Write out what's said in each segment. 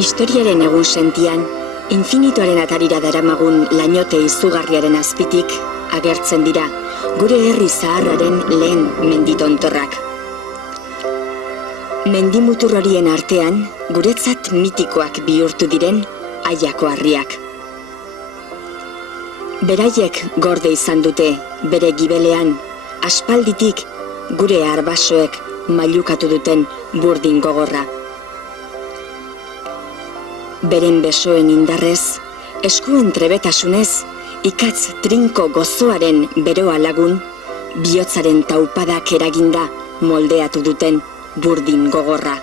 Historiaren egun sentian, infinitoaren atarira daramagun lainote izugarriaren azpitik agertzen dira gure herri zaharraren lehen menditontorrak. Mendimutur horien artean, guretzat mitikoak bihurtu diren Aiako harriak. Beraiek gorde izan dute, bere gibelean, aspalditik gure arbasoek mailukatu duten burdin gogorra. Beren besoen indarrez, eskuen trebetasunez, ikatz trinko gozoaren beroa lagun, bihotzaren taupadak eraginda moldeatu duten burdin gogorra.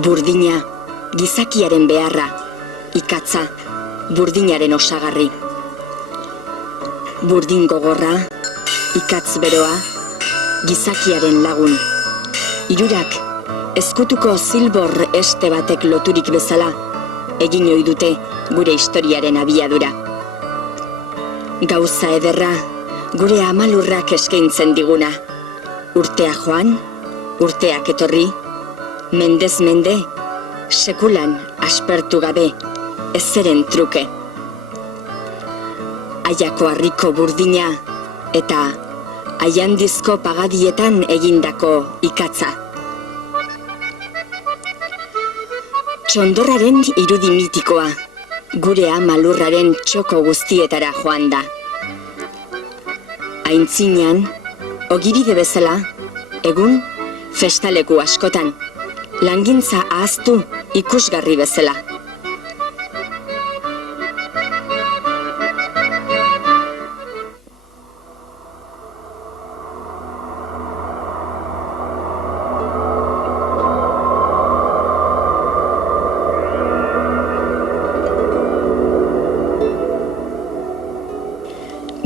Burdina, gizakiaren beharra, ikatza, burdinaren osagarri. Burdin gogorra, ikatz beroa, gizakiaren lagun. Hirurak, ezkutuko zilbor este batek loturik bezala, egin ohi dute gure historiaren abiadura. Gauza ederra, gure amalurrak eskaintzen diguna. Urtea joan, urteak etorri, mendez mende, sekulan aspertu gabe, ezeren truke. Aiako harriko burdina eta aiandizko pagadietan egindako ikatza. Txondorraren irudi mitikoa, gure amalurraren txoko guztietara joan da. Aintzinean, ogibide bezala, egun festaleku askotan, langintza ahaztu ikusgarri bezala.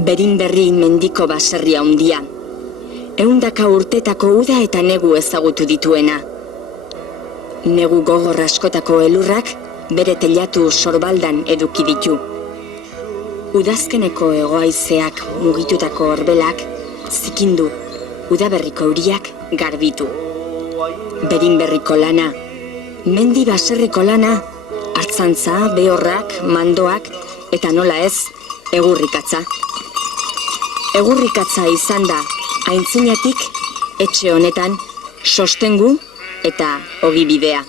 Berinberri mendiko baserria handia, 100 urtetako uda eta negu ezagutu dituena. Negu gogor askotako elurrak bere telatu sorbaldan eduki ditu. Udazkeneko hegohaizeak mugitutako orbelak zikindu, udaberriko euriak garbitu. Berinberriko lana, mendi baserriko lana, hartzantza, behorrak, mandoak eta nola ez, egurrikatza. Egurrikatza izan da, aintzinatik, etxe honetan, sostengu eta ogibidea.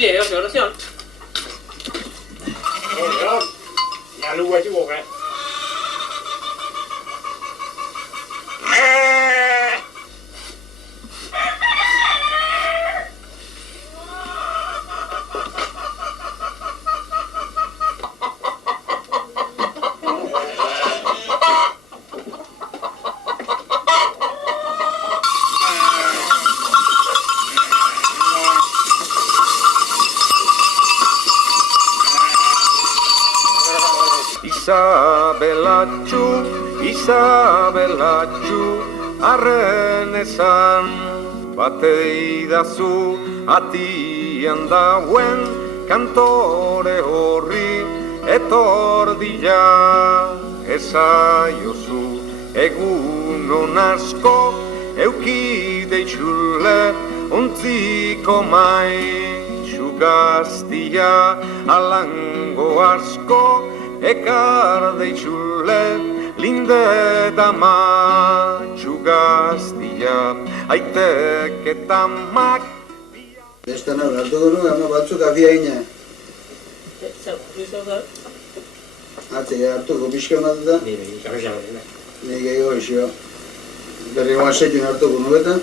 Sí, oración. Ya lo voy a equivocar. Isabelatxu, arren esan, bateidazu atian dauen kantore horri etordila. Esaiozu egun on asko eukideix itxule, untziko maitxu gaztia, alango asko, ekar deitxule, linde eta matxu gaztia, aitek eta mak. Beste nahi, hartu dunu, ama batzuk afia gine. Atze, hartuko pixka ematuta, nik ego isio. Berri goan sekin hartuko nubeta.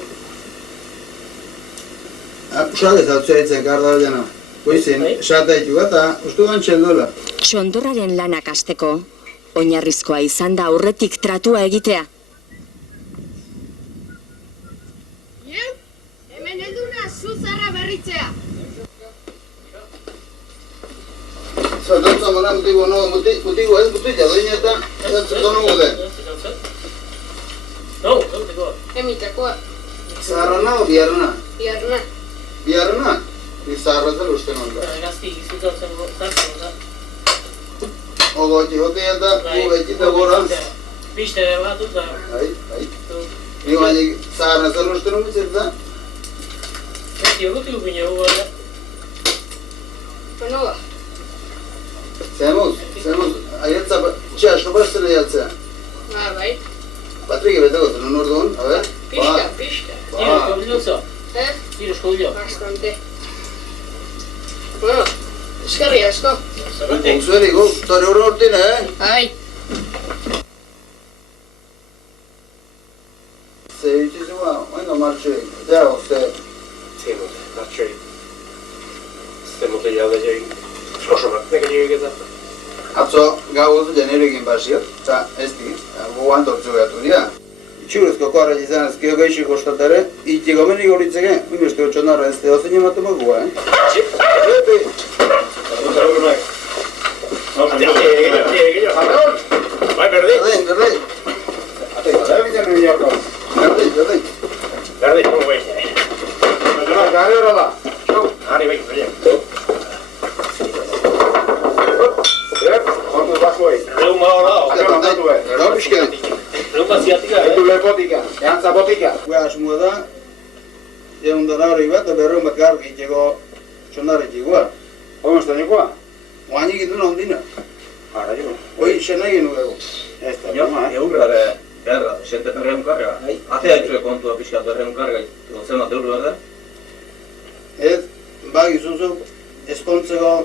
Usade zautzea itzen karda jana. Koizin, sata ituga eta ustu gantxen duela. Txondorraren lanak hasteko, oinarrizkoa izan da aurretik tratua egitea. Hemen helduna zuzarra berritzea. Zaltantza mora mutigo no, mutigo ez mutila, doina eta zaltantza no gode. Emitakoa. Zaharrana o biharrana? Biarna. Biharrana? Nik zaharra zel uste nonda. Ogo txihote eta gu betxita goran. Biste bat dut da. Ai. Nik bainik zaharra zel uste non bitzerta? Eti egutik upine gu gara. Bueno, Zemuz, airetza txea sobaztele jaltzea. bai. Batriki betako zen orduan, a ver. Pixka. Irusko bilo zo. Irusko bilo. Bastante. Bueno, eskerri asko. Onzueri gu, tore hori hortine, Ai. Ze itxizua, oingo martxoi, ja, uste. Zimut, nartxoi. Zemute jaude jegin. Oso bat, neke jegik eta. Atzo, gau janerekin basio, eta ez di, guan tortzu behatu dira. Itxuruzko koarra izan ezkio gaixi kostatere, iti gomenik horitzeke, uste txonarra ez teozen ematu magua, Epe! Bai, berdi. Berdin. Berdi, como bai. Gari horrela. Ari bai, bai. Reuma hor Gau pixka. Reuma ziatika, Jantza botika. Gua asmua da, egun da hori bat, berreun bat gargi itxeko txondarrik igua. Hau ez da nikoa? Oanik ituna ondina. Ara jo. Hoi, sen egin nugu. Ez da, Jo, jama, eurrare, berra, xente berreun karga. Atea itxue kontua pixka berreun karga, zen bat euro da. Ez, bagi zuzuk, eskontzeko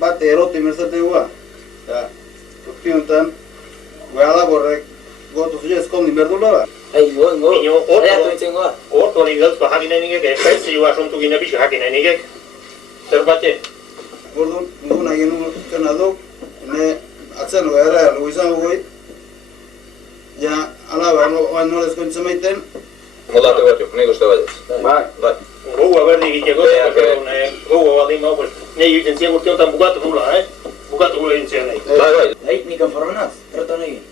bat eroti merzategua. Eta, urtiontan, goela borrek, gotu zure eskondin berdula ba. Ino, hor hori gauzko jakin nahi nigek, espezioa asuntu gine pixka jakin nahi nigek. Zer batxe? Orduan, ninguna egin nukena duk, ne atzen gara, lugu izan gugoi. Ja, alaba, oain nola eskointza maiten, Moldate batzuk, nik uste baiez. Bai. Gogoa berdi egiteko, gogoa baldin gau, nahi egiten zian urte honetan bukatu gula, Bukatu gula egin zian nahi. Bai. Nik konformenaz, erretan egin.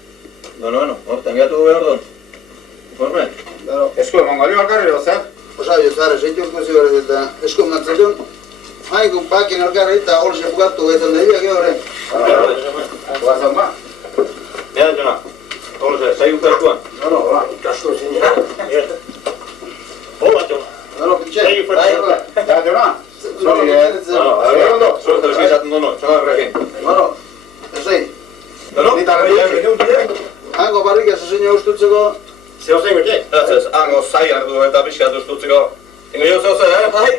Bueno, hortan gehatu behar orduan. Forme? daro, Esko eman galio alkarri ozak? osabio zara, seitu urko zibarez eta eskondatzen haikun pakin alkarri eta hor se bukatu ezan da ibiak horren. Guazan ba? Behan jona, horze, zai ukartuan. Daro, hola. Kasko zinera. Hola, jona. Daro, pitxe. Zai ukartuan. Ja, jona? Zori, Suerte eskizatzen dono, txagar rekin. Daro, ezei, Dono? Nita gari, hango barrika zezeina ustutzeko, Zeo zein bete? Ez, hango zai hartu eta pixkat ustutzeko. Ingo jo zeo zen, Bai.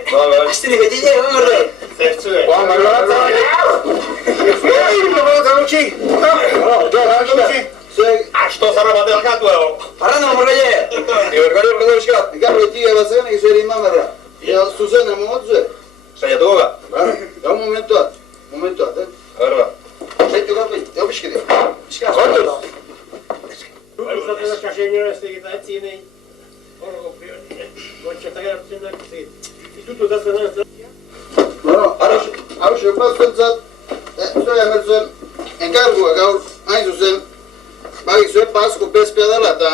Astiri beti nire, gorde! Zertzue. Juan Manuelatza! zuek, Asto zarra bat elkatu edo. Parranda, morgaile! Ibergari horretu pixkat. ikarro itiga bat zen, egizueri iman berra. Ja, zuzen, emotu Saiatuko ga. Gau momentuat, Berba. Zaitu garbi, jau pixkide. Kontuz? Uzaten da kaseño ez egita ez zienei. Horrego priori. Gotxetak hartzen da, itutu da zen ez. Bueno, hau xepaztentzat, zuen emertzuen, enkargua gaur, hain zuzen, bagi zuen pasko bezpea dela eta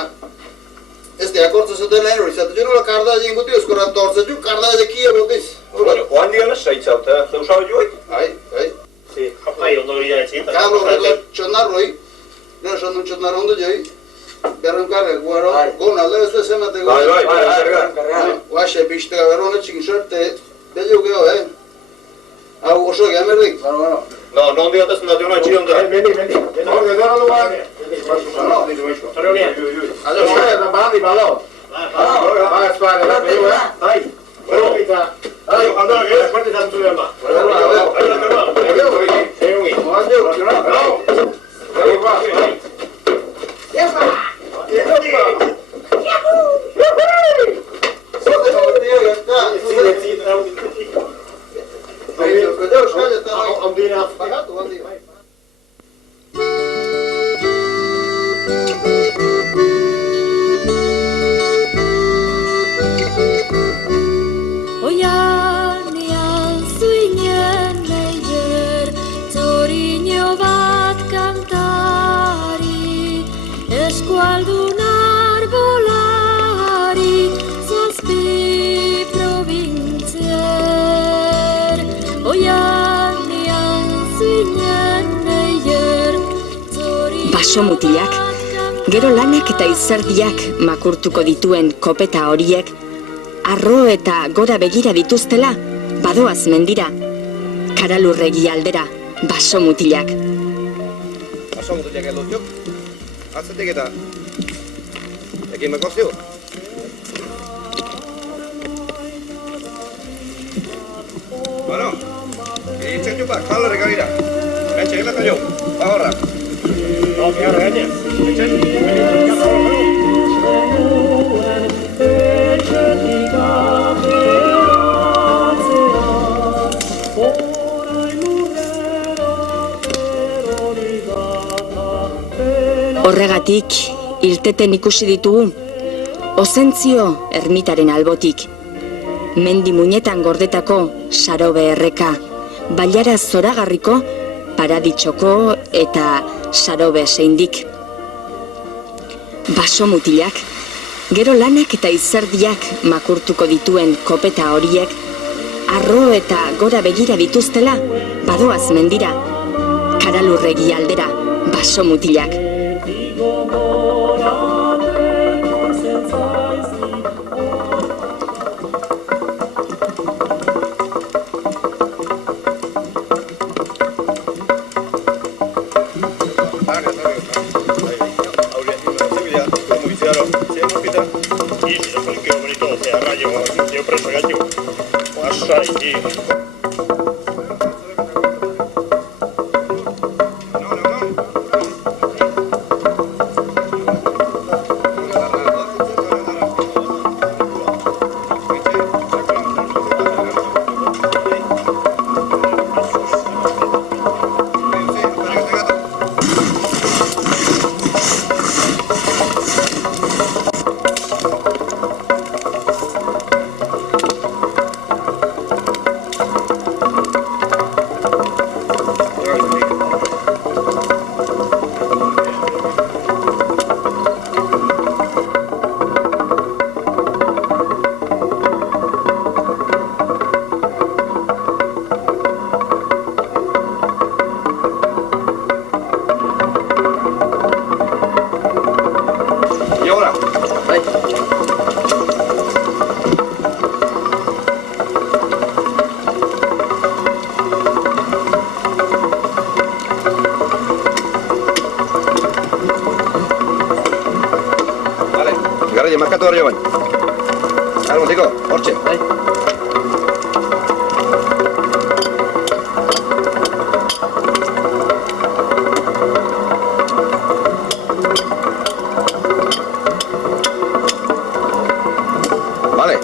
ez de akortza zaten lehen hori, zatu nola karda egin guti eskorra tortzetu, karda edekia botiz. Oan digan ez zaitzaute, zeu sabe joik? Ai. Bai, ondo hori da ez zin. Kablo horreko txonnarroi, nero sondun txonnarro ondo joi, berrunkarrek guero, gon alde ez ez emateko. Bai. Guaxe, pixteka berrona txikin suerte, bello geho, Hau oso emerdik. No, non diotezun dati hona txion da. Mendi. Bandi, balo. Bai. Bueno, eta... Eskuartetan zuen ba. Oianean zuinen leier, Torino bat kantari, eskualdun arbolari, zazpi provintzier. Oianean zuinen leier, Torino Basomutilak, gero lanak eta izerdiak makurtuko dituen kopeta horiek, arro eta gora begira dituztela, badoaz mendira, Karalurregi aldera, basomutilak. Basomutilak elotiok, atzetik eta ekin bekozio. Bueno, itzen jupak, kalorek agira. Bentsa, emeko jo, bahorra. No, biharra gaine. Horregatik, irteten ikusi ditugu, Ozentzio ermitaren albotik, mendi muinetan gordetako sarobe erreka, bailara zoragarriko, paraditxoko eta sarobe seindik. Basomutilak, gero lanak eta izerdiak makurtuko dituen kopeta horiek, arro eta gora begira dituztela, badoaz mendira, Karalurregi aldera, basomutilak. Markatu hori joan. Arguntiko, hortxe. Vale.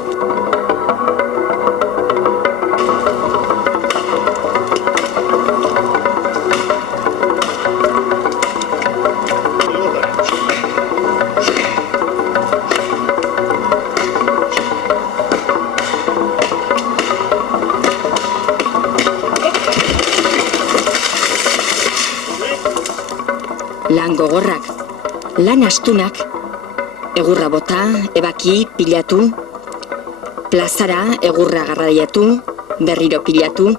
Lan gogorrak, lan astunak, egurra bota, ebaki, pilatu, plazara egurra garraiatu, berriro pilatu.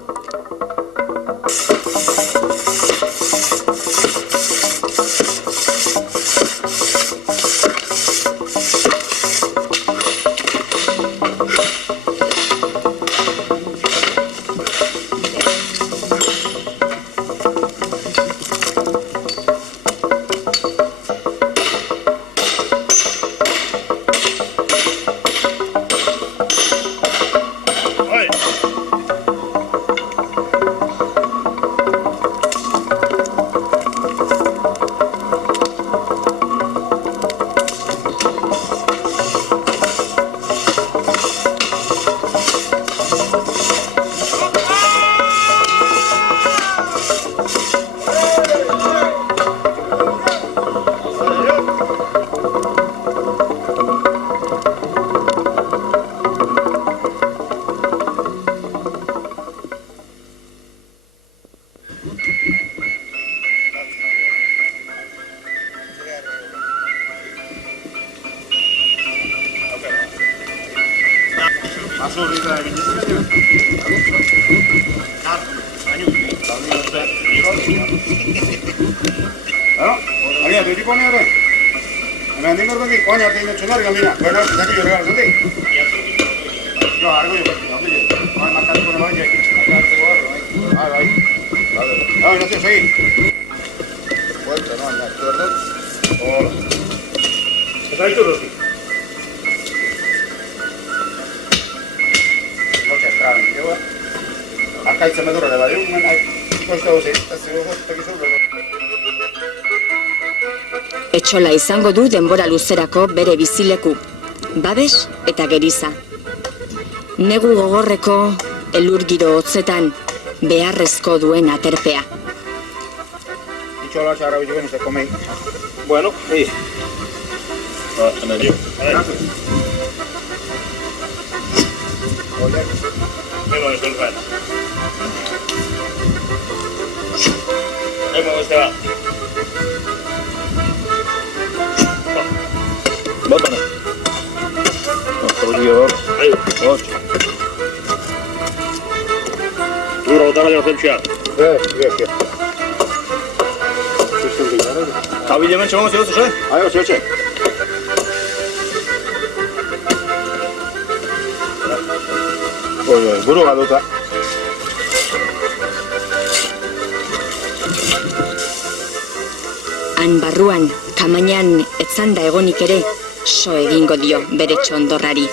Alia, tu tipo ne ore? Me han dicho que coña tiene chular gamina. Bueno, ya que yo regalo de. Yo algo yo, no marcar con el valle. Ahí. No, no sé seguir. Vuelta, no, anda, ¿verdad? Hola. ¿Qué tal tú, Rosy? No te traen, yo. Acá se me dura la yo, man, ahí. Costa o sí, así luego te quiso. Etxola izango du denbora luzerako bere bizileku, babes eta geriza. Negu gogorreko, elur giro hotzetan, beharrezko duen aterpea. Dicho lo hace ahora, yo no sé comer. Bueno, sí. En el yo. Vengo de soltar. Vengo de este va. Bótame. Ahí. Duro, botala de hacer chat. Gracias. Tabii hemen çabuk söylüyorsun şey. Ayo, se. Oye, buru galota. Han barruan, tamainan etzanda egonik ere, so egingo dio bere txondorrari.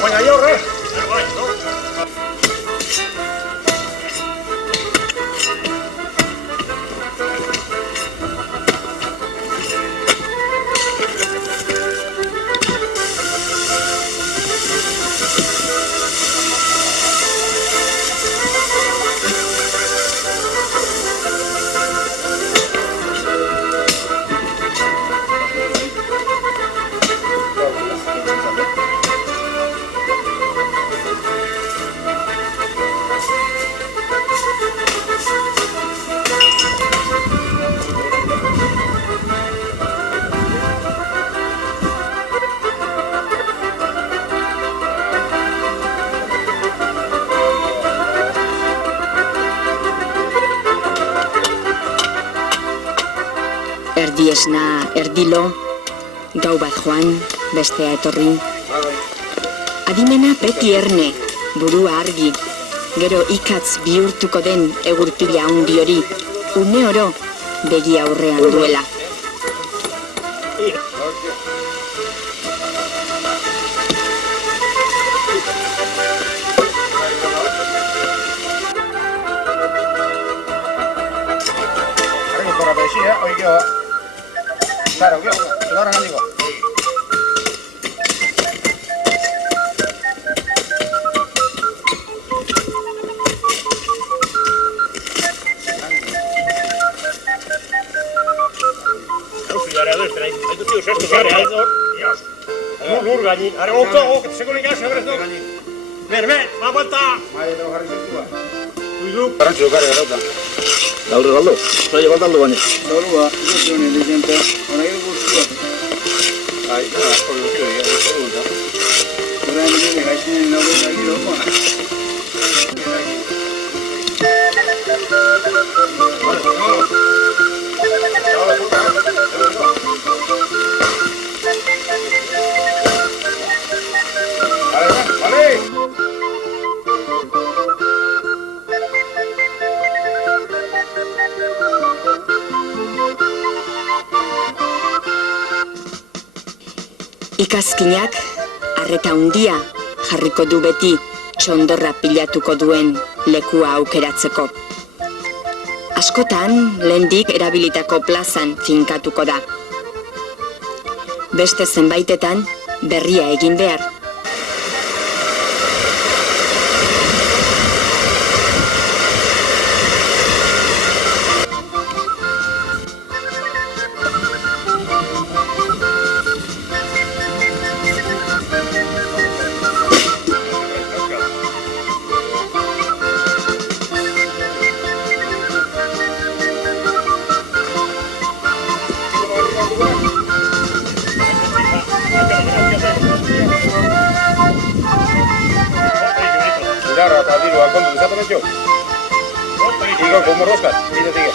Bueno, yo, re. Erdi esna, erdilo, gau bat joan, bestea etorri. Adimena beti erne, burua argi, gero ikatz bihurtuko den egurpila handi hori, une oro begi aurrean duela. Por la poesía, hoy yo. Claro, yo, ahora no digo. Lur gainin. Are ondo, que según ya sabes no. Ven, va vuelta. Mai trabajar en Cuba. Uyu. Parancho carga rota. Lauro galdo. Sai batando baina. Laurua, yo soy un dirigente. Ahora yo busco. Ahí, por lo que diga, pregunta. Ahora me dice que hay en la vuelta aquí lo pone. Vale. Ikazkinak, arreta handia jarriko du beti txondorra pilatuko duen lekua aukeratzeko. Askotan, lehendik erabilitako plazan finkatuko da. beste zenbaitetan berria egin behar. Jarra eta dirua kontu izaten etxo. Igo, como roskat, bide tige.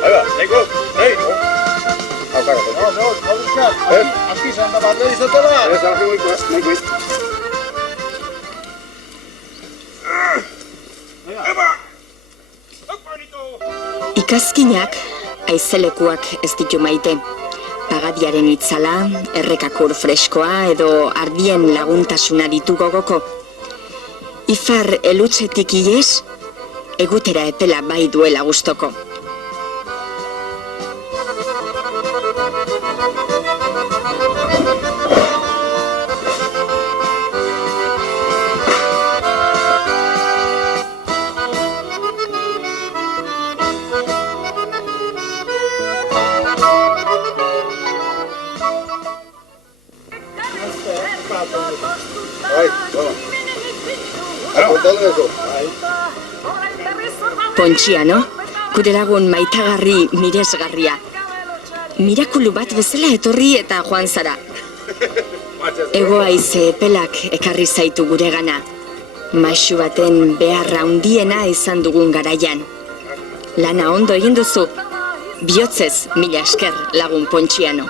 Aiba, leiko, nahi. Hau karatzen. No, Euskal, aski zanda bat lehi izatela. Ez, algi goiko, nahi. Ikazkinak aizelekuak ez ditu maite. Pagadiaren itzala, errekakur freskoa edo ardien laguntasuna ditu gogoko. Ifar elutzetik ies, egutera epela bai duela gustoko. Pontxiano, gure lagun maitagarri miresgarria. Mirakulu bat bezala etorri eta joan zara. Ego haize epelak ekarri zaitu gure gana. Maisu baten beharra handiena izan dugun garaian. Lana ondo egin duzu. Bihotzez mila esker lagun Pontxiano.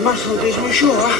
Mas não tens mais chuva.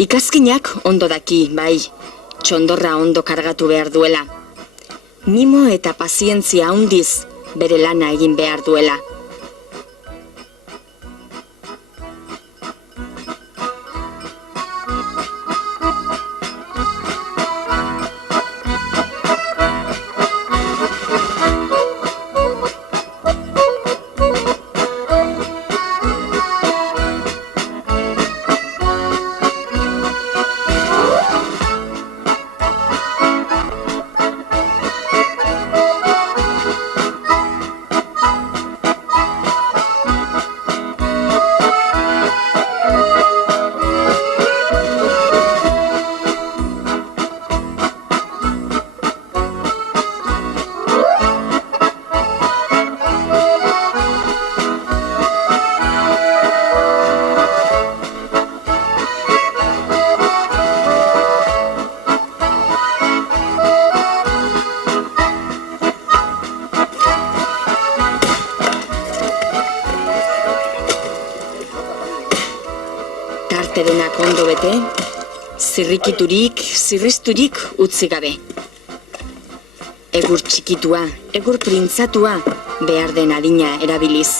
Ikazkinak ondo daki, bai, txondorra ondo kargatu behar duela. Mimo eta pazientzia handiz bere lana egin behar duela. Ondo bete, zirrikiturik, zirrizturik utzi gabe. Egur txikitua, egur printzatua, behar den adina erabiliz.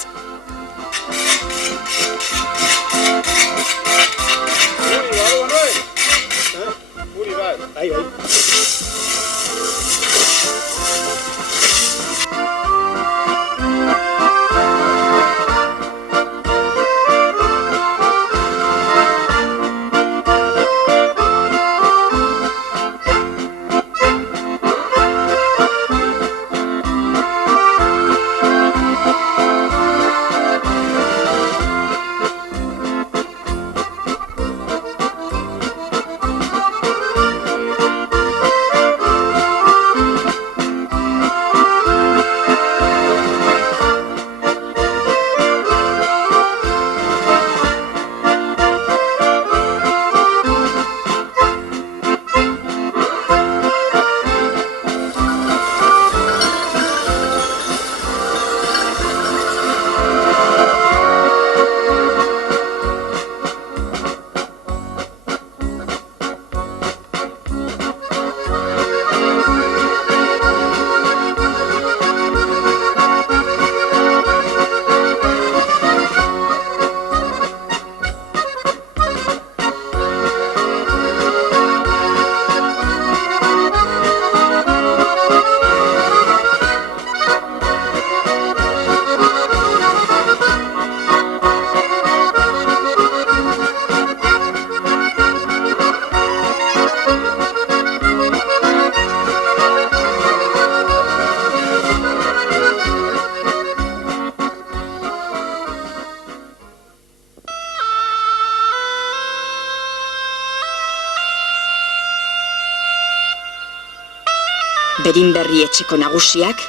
Berinberri etxeko nagusiak,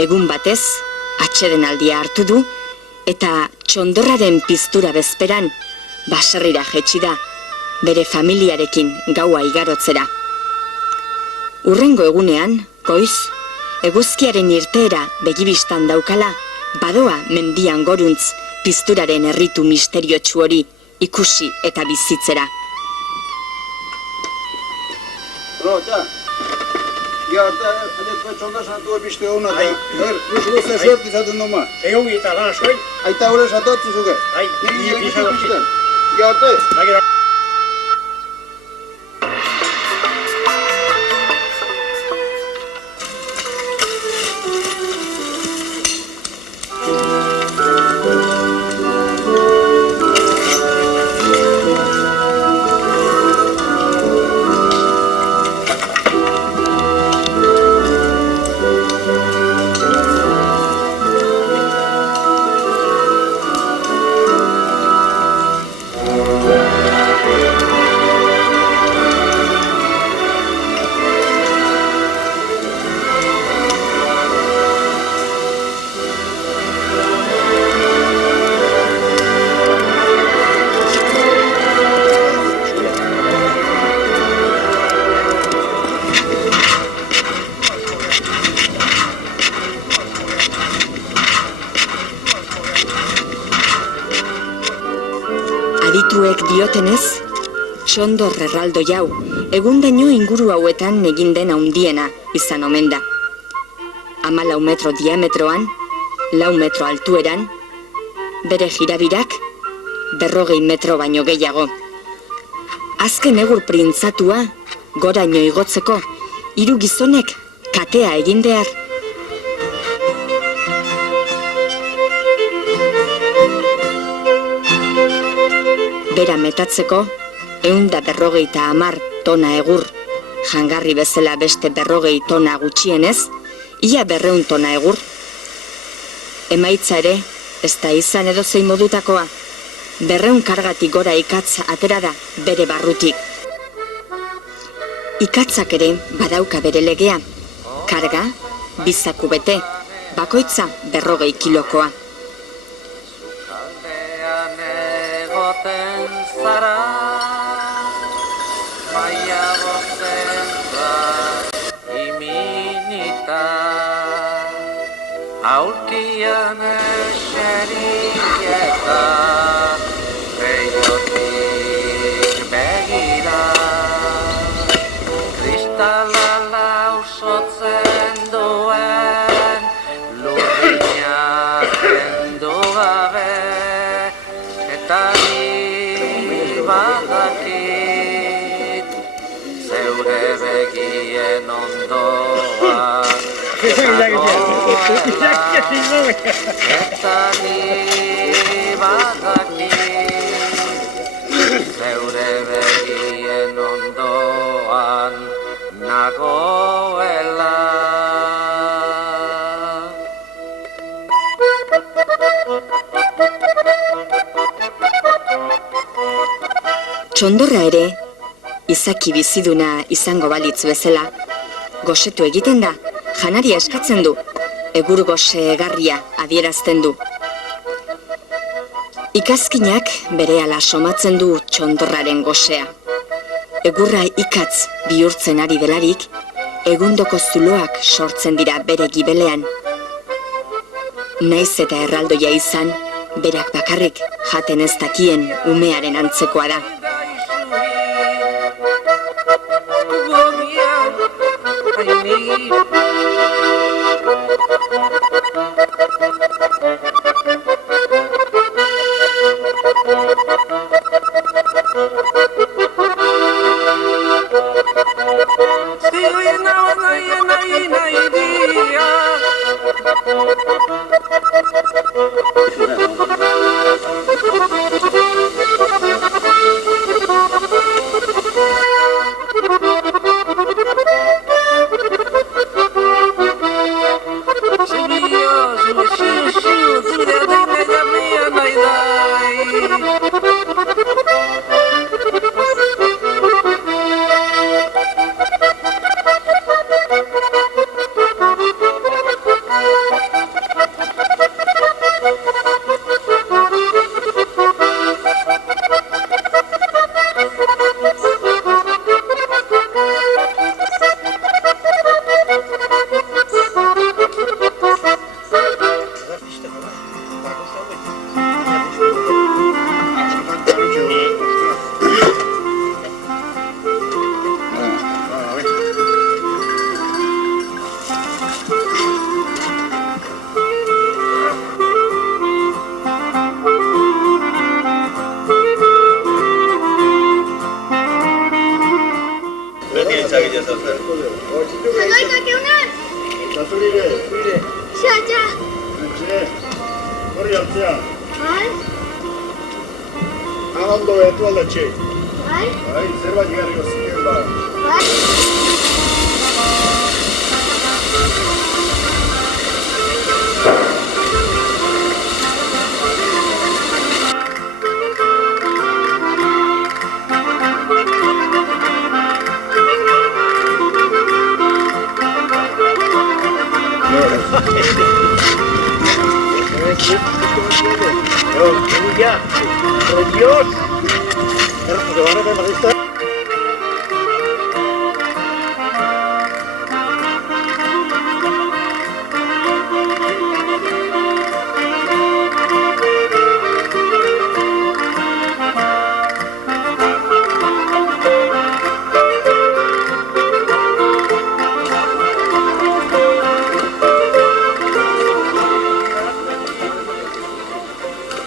egun batez, atsedenaldia hartu du, eta txondorraren piztura bezperan, baserrira jetxi da, bere familiarekin gaua igarotzera. Hurrengo egunean, goiz, eguzkiaren irteera begibistan daukala, badoa mendian goruntz, pizturaren erritu misteriotsu hori ikusi eta bizitzera. Yarda, hadi çonda santuğa pişti ona da. Ver, bu şu şort izaten noma. Egun eta lan askoi. Aita ora satatzu zuke. Ai, iyi pisa pişti. Yarda. Bagira. Adituek diotenez, txondor erraldo jau, egundaino inguru hauetan egin den handiena izan omen da. 14 metro diametroan, 4 metro altueran, bere jirabirak 40 metro baino gehiago. Azken egur printzatua, goraino igotzeko, 3 gizonek katea egin behar. Bera metatzeko, 150 tona egur, jangarri bezala beste 40 tona gutxienez, ia 200 tona egur. Emaitza ere, ez da izan edozein modutakoa, 200 kargatik gora ikatz atera da bere barrutik. Ikatzak ere badauka bere legea, karga, 2 zaku bete, bakoitza 40 kilokoa. Aulkian eseri eta beiotik ondoan eta ni badakit zeure begien ondoan nagoela. Txondorra ere, izaki biziduna izango balitz bezala, gosetu egiten da, janaria eskatzen du, egur gose egarria adierazten du. Ikazkinak berehala somatzen du txondorraren gosea. Egurra ikatz bihurtzen ari delarik, egundoko zuloak sortzen dira bere gibelean. Naiz eta erraldoia izan, berak bakarrik jaten ez dakien umearen antzekoa da.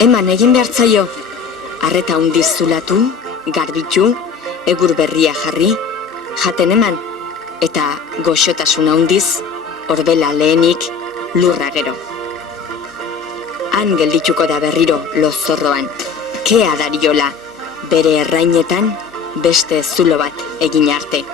Eman egin behartzaio, arreta hundiz zulatu, garbitu, egur berria jarri, jaten eman, eta goxotasuna hundiz, orbela lehenik, lurra gero. Han geldituko da berriro lozorroan, kea dariola, bere errainetan beste zulo bat egin arte.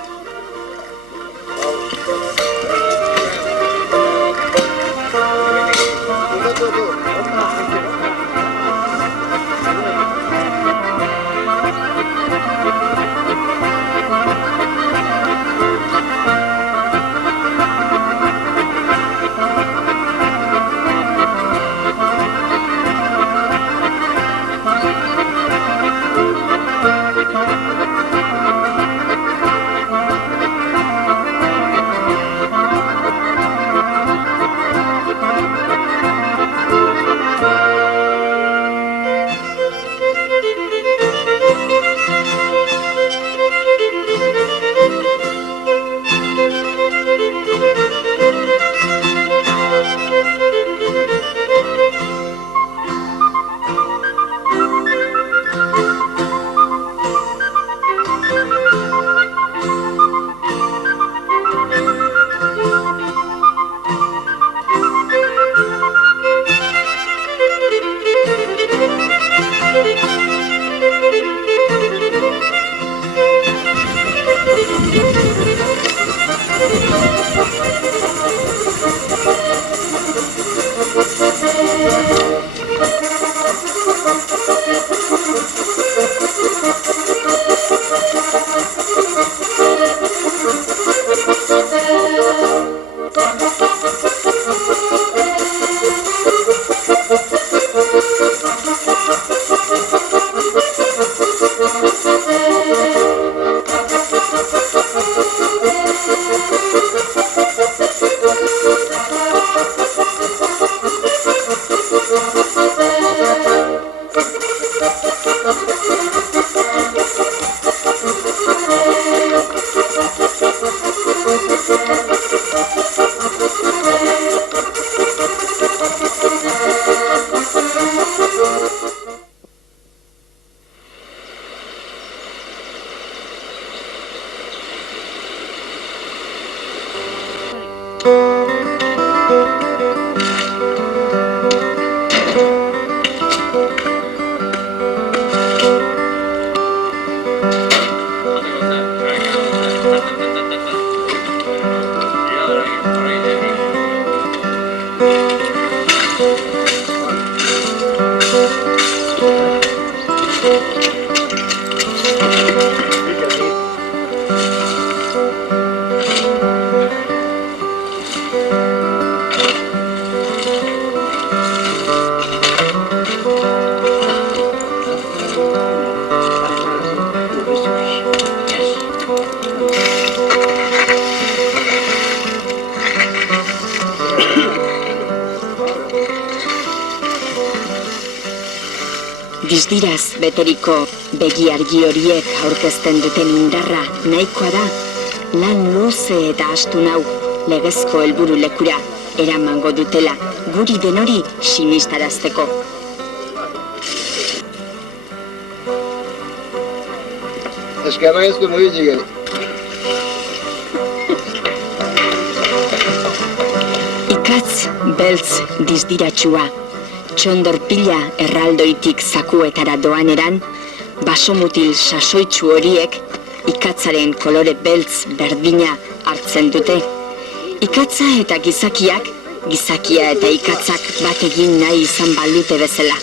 Dizdiraz beteriko begi argi horiek aurkezten duten indarra nahikoa da, lan luze eta astun hau legezko helburu lekura eramango dutela guri denori sinistarazteko. Eskerrak ezko nahi gari. Ikatz beltz dizdiratsua, txondor pila erraldoitik zakuetara doaneran, basomutil sasoitsu horiek ikatzaren kolore beltz berdina hartzen dute. Ikatza eta gizakiak, gizakia eta ikatzak bat egin nahi izan balute bezala.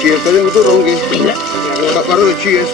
Cientos de rongi. La parola ci è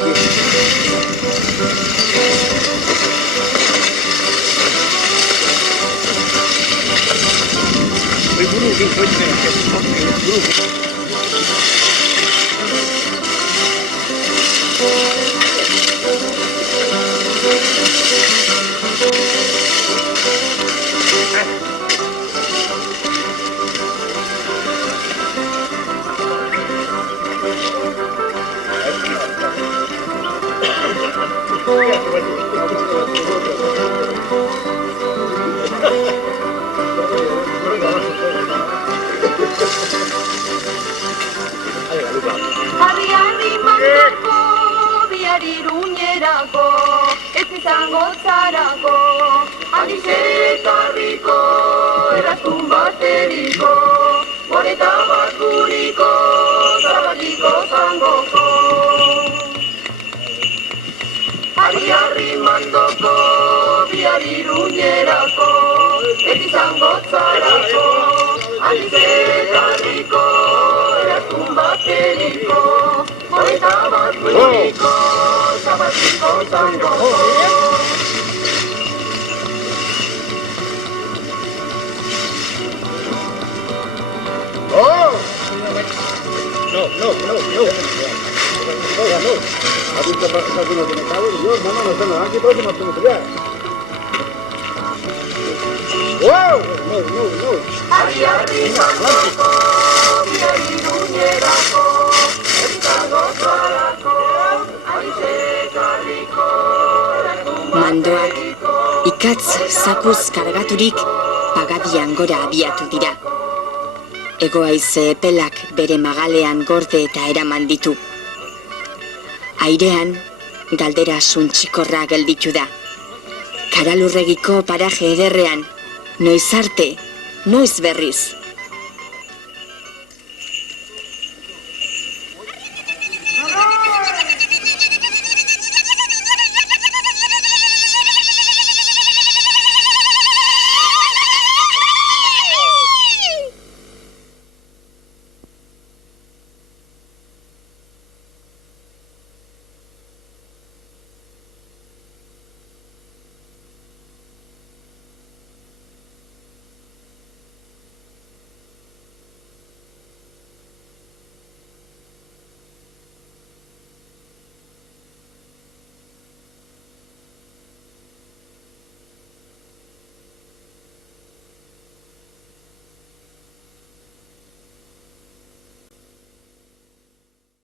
Mandoak, ikatz zakuz kargaturik pagadian gora abiatu dira. Hego haize epelak bere magalean gorde eta eraman ditu. Airean, galdera suntxikorra gelditu da. Karalurregiko paraje ederrean, noiz arte, noiz berriz.